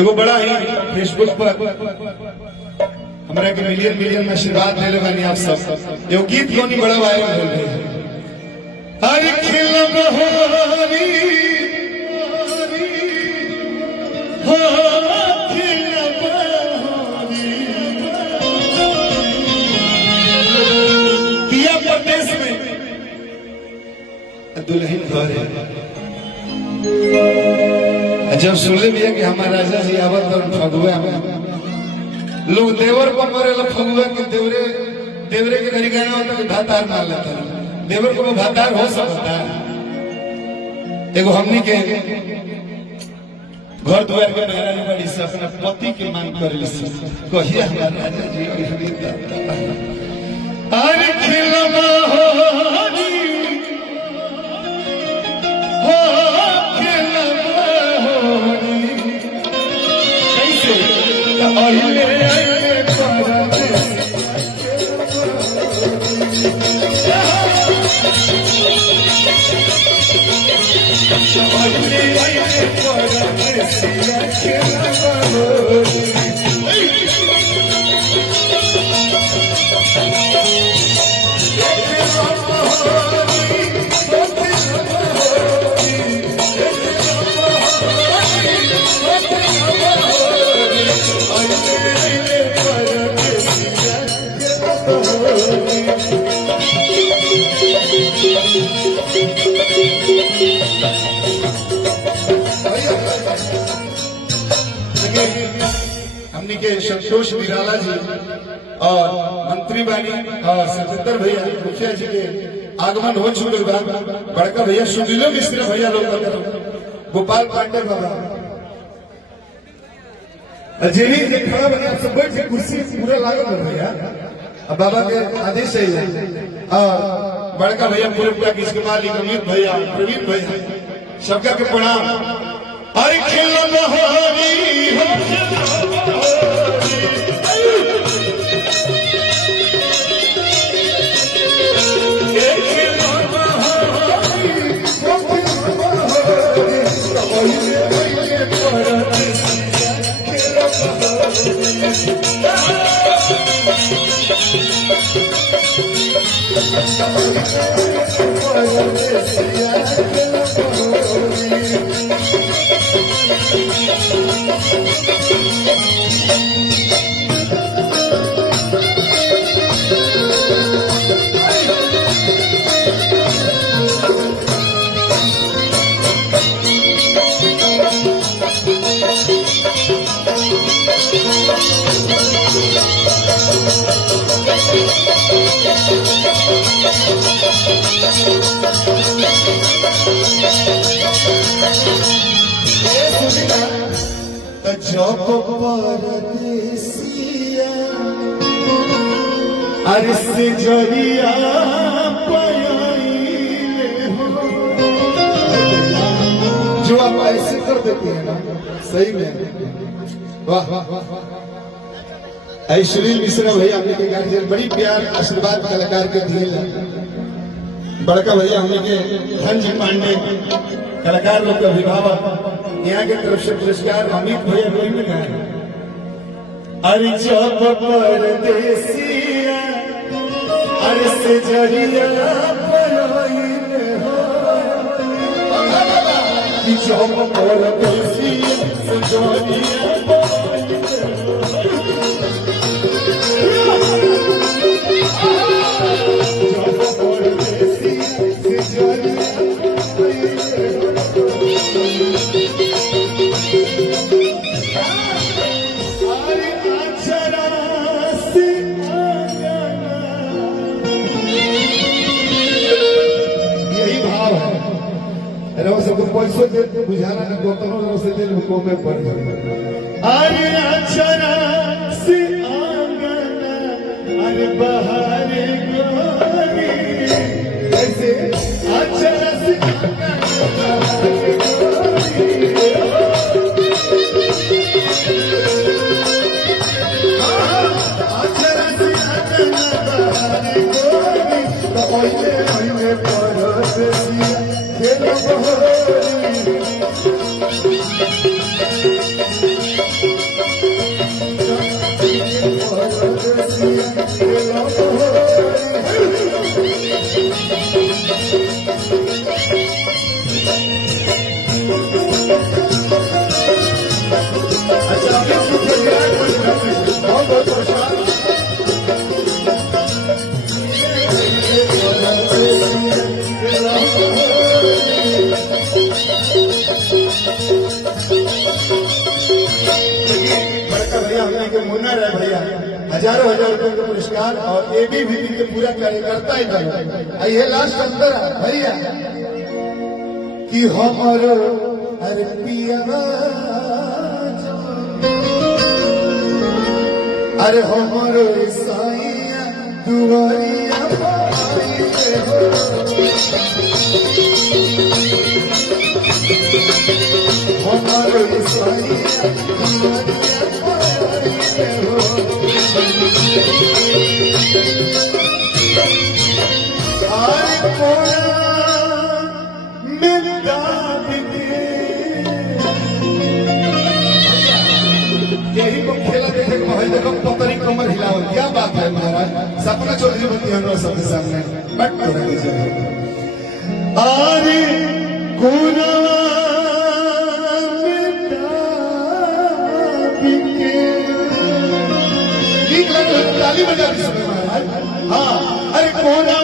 एगो बड़ा ही फेसबुक पर हमरा के मिलियन मिलियन आशीर्वाद देले बानी आप सब। एगो गीत कोनी बड़ा वायरल हो गई। हर खिलब होरी हो खिलब होरी पिया प्रदेश में दुल्हन घर है। जब सुनले भी है कि हमारा राजा जी आवत और फगुआ में लोग देवर पर मरेला फगुआ के देवरे देवरे के घरी गाना होता कि भातार मार लेता देवर को भातार हो सकता है। एगो हमनी के घर द्वार के मेहरानी बड़ी से अपना पति की मांग करे कहिए हमारा राजा जी अरे खिलवा हमनी के संतोष निराला जी और मंत्री बानी और सतेंद्र भैया मुखिया जी के आगमन हो चुके बा। बड़का भैया सुनीलो मिश्र भैया लोग गोपाल पांडे बाबा अजय खड़ा बने आप सब बैठ कुर्सी पूरा लागल भैया अब बाबा के आदेश है। और बड़का भैया पूरे पूरा किसके मालिक अमित भैया प्रवीण भैया सबका के प्रणाम। अरे खिलवा होरी हो जब परदेसिया अरस जरिया जो आप ऐसे कर देते हैं ना सही में वाह ऐश्वर्य मिश्रा भैया हमने के गार्जियन बड़ी प्यार आशीर्वाद कलाकार के दिए। बड़का भैया हमने के धनजी पांडे कलाकार लोग के अभिभावक यहाँ के तरफ से पुरस्कार अमित भैया कोई में गए। अरे जब परदेसिया अरे से जरिया जब परदेसिया से जरिया सबको पैसों दे बुझाना नहीं बोतलों से दिल को में पड़ अरे अक्षरा से आंगना अरे बहारे गोरी ऐसे अक्षरा से अक्षरा से आंगना बहारे गोरी तो परदेसिया खेलो बहुत बहुत पुरस्कार। बड़का भैया हमने के मुन्ना रहे भैया हजारों हजार रुपए का पुरस्कार और एबीवीपी के पूरा कार्यकर्ता इधर आइए लास्ट अंदर भैया कि हमारो अरे पिया अरे हमारो साइया दुआरिया हमारो साइया यही को खेला देखे कहल देखो पतरी कमर हिलावल क्या बात है महाराज सपना चौधरी बनती है सबके सामने बट तोरा के चलो आरे कोना ठीक लगे ताली बजा के सुनो महाराज हाँ अरे कोना